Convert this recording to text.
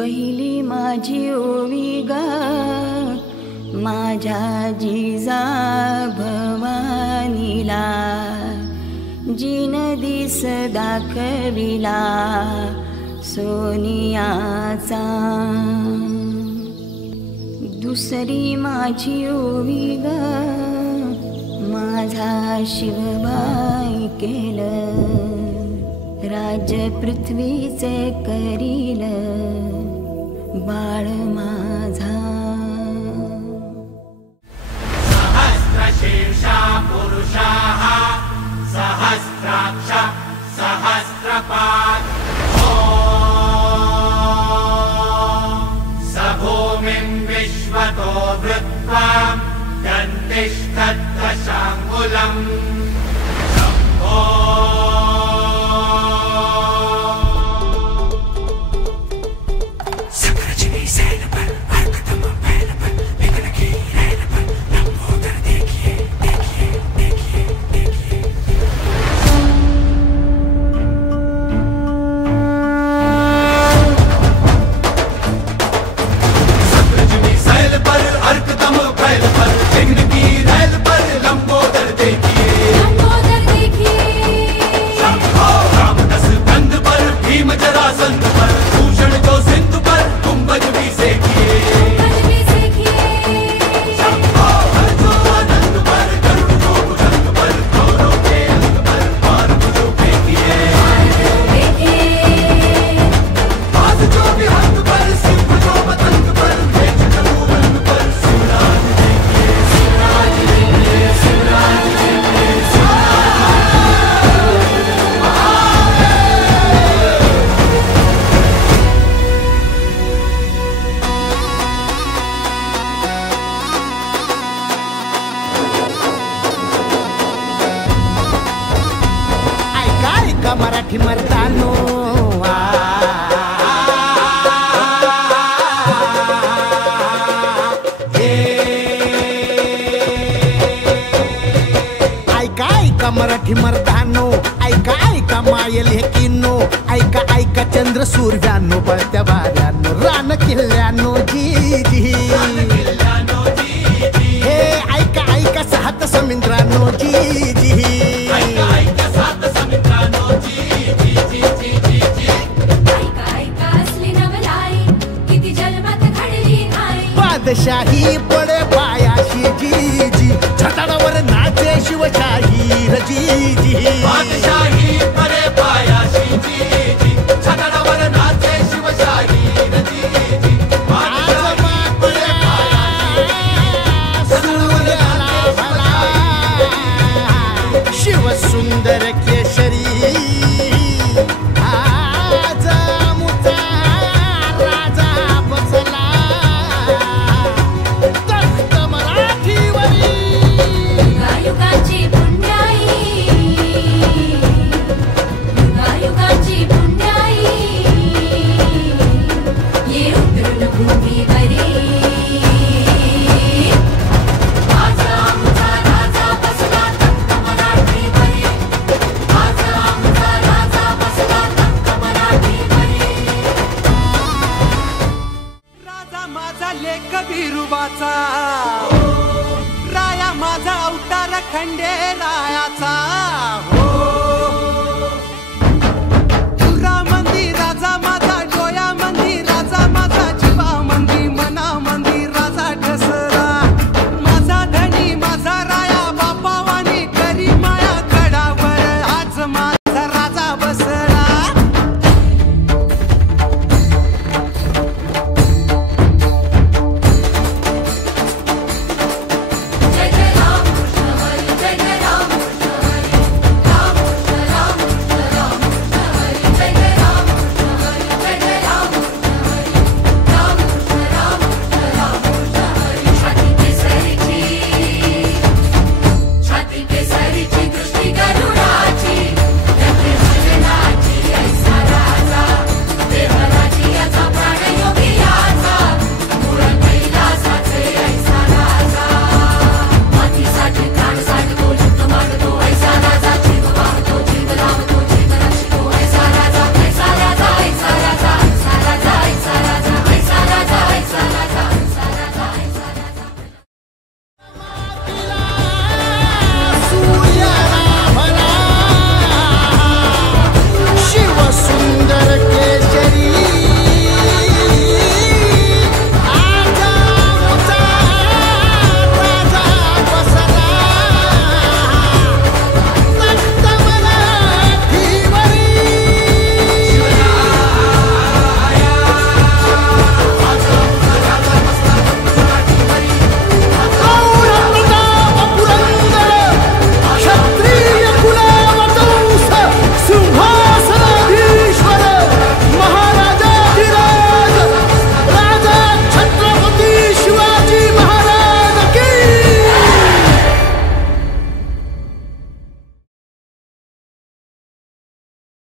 पहिली माझी ओवी गा माझ्या जिजा भवानीला, जिन दिस दाखविला सोनियाचा. दुसरी माझी ओवी ग माझा शिवबाई केलं, राज्य पृथ्वीचे करील बाळ माझा. सहस्रशीर्षा पुरुषाः सहस्राक्ष सहस्रपात् स भूमिं विश्वतो वृत्वा दन्तिष्ठद्दशाङ्गुलम्. मराठी मर्दानो ऐका ऐका मराठी मर्दानो, ऐका ऐका मायल हे किन्नो, ऐका ऐका चंद्र सूर्यानो, बळत्या वाऱ्यानो, रान किल्ल्यानो जी जी. हे ऐका ऐका सात समुद्रानो जी जी. बादशाही पडे पायाशी जी जी, छताडावर नाचे शिवशाही जी जी. बादशाही पडे पायाशी जी जी, छताडावर नाचे शिवशाही जी जी. बादशाही पडे पायाशी शिव सुंदर केशरी बिरुबाचा, राया माझा अवतार खंडे रायाचा.